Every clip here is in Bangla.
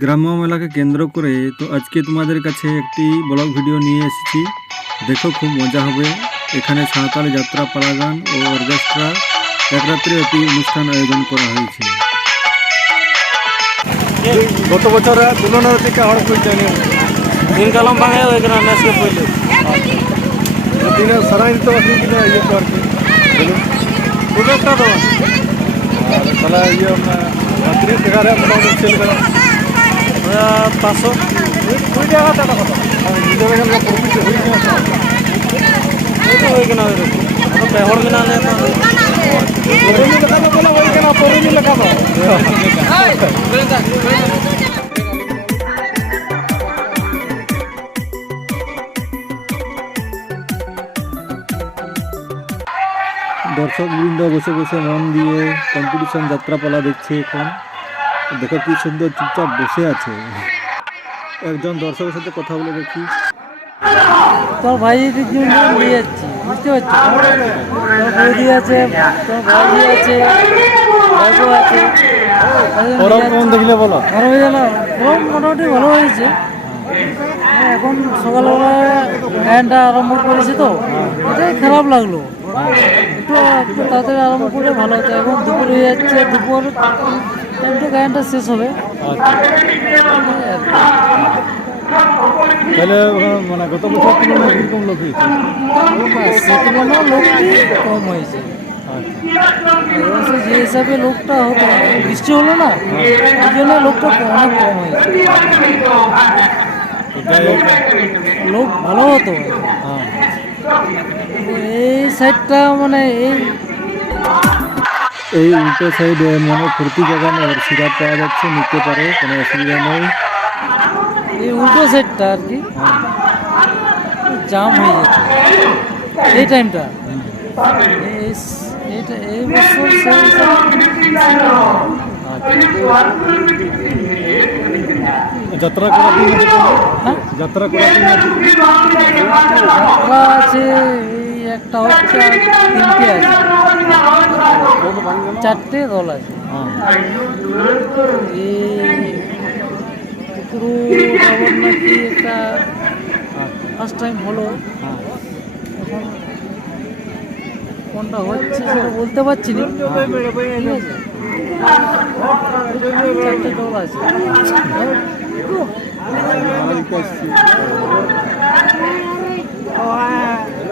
গ্রাম্য মেলাকে কেন্দ্র করে তো আজকে তোমাদের কাছে একটি ব্লগ ভিডিও নিয়ে এসেছি। দেখো খুব মজা হবে। এখানে সাঁওতালি যাত্রা পালাগান ও অর্কেস্ট্রা এক রাত্রে একটি অনুষ্ঠান আয়োজন করা হয়েছে। গত বছরে তুলনার থেকে হড় নিয়ে দিনকালম ভাঙে ওই দিনে সারাই দিতে পারছি ইয়ে তো আর কি। খুব একটা তো আর তাহলে ইয়ে আপনার রাত্রি এগারো মোটামুটি করা দর্শক বৃন্দ বসে বসে মন দিয়ে কম্পিটিশন যাত্রাপালা দেখছে এখন। দেখো কি সুন্দর চুপচাপ বসে আছে। একজন দর্শকের সাথে কথা বলে দেখি। তোর জন্য নিয়ে যাচ্ছি বুঝতে পারছি? তোর বৌদি আছে তোর ভাই আছে ভাইপো আছে। ওরকম কেমন দেখলে বলো? ভালো হয়ে গেল ওরম মোটামুটি ভালো হয়েছে। হ্যাঁ, এখন সকালবেলা গানটা আরম্ভ করেছে তো এটাই খারাপ লাগল। একটু একটু তাড়াতাড়ি আরম্ভ করলে ভালো হতো। এখন দুপুর হয়ে যাচ্ছে দুপুর টাইমটা গানটা শেষ হবে। তাহলে মানে গত বছর তুলনায় কীরকম লোক হয়েছে? সে তুলনায় লোকটি কম হয়েছে যে হিসাবে লোকটা হতো বৃষ্টি হলো না ওই জন্য লোকটা অনেক কম হয়েছে লোক ভালো হতো এই সাইডটা মানে এই এই উল্টো সাইডে মনে ফুর্তি জাগানোর সিরাপ পাওয়া যাচ্ছে নিতে পারে কোনো অসুবিধা নেই। এই উল্টো সাইডটা আর কি? জাম হয়ে যেত এই টাইমটা এইটা এই বছর যাত্রা করা হ্যাঁ? যাত্রা করা যাত্রা আছে এই একটা হচ্ছে তিনটে আছে। চারটে দল আছে। হ্যাঁ। এই কুকুরু খবর নাকি একটা ফার্স্ট টাইম হলো। হ্যাঁ কোনটা হচ্ছে সেটা বলতে পারছি না। চারটে দল আছে।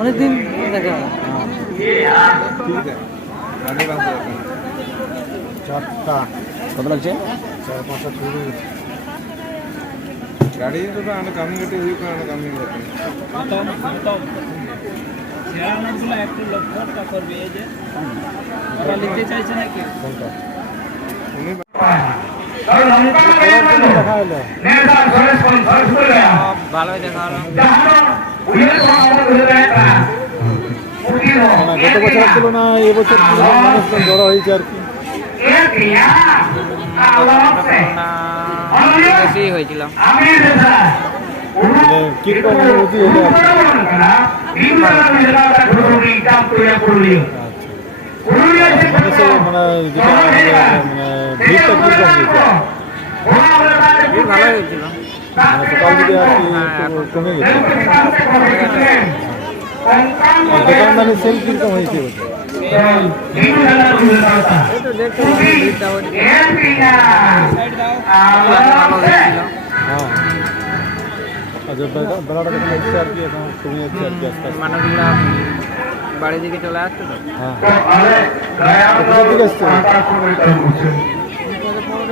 অনেকদিন দেখা চারটা কত লাগছে? চার পাঁচটা ছবি গাড়ি তো আমি একটু ওরা চাইছে নাকি ভালো দেখা হলো গত বছরের তুলনায় এবছর মানুষজন জড়ো হয়েছে আর কি বেশি হয়েছিল মানে কীরকম অনুভূতি হলো? মানে যেটা মানে ভালো হয়েছিল মানে সকাল দিকে আর কি কমে গেছে। আর দোকানদারের সেল কীরকম হয়েছে? হ্যাঁ। আচ্ছা মানুষগুলা বাড়ির দিকে চলে আসছে তো? হ্যাঁ।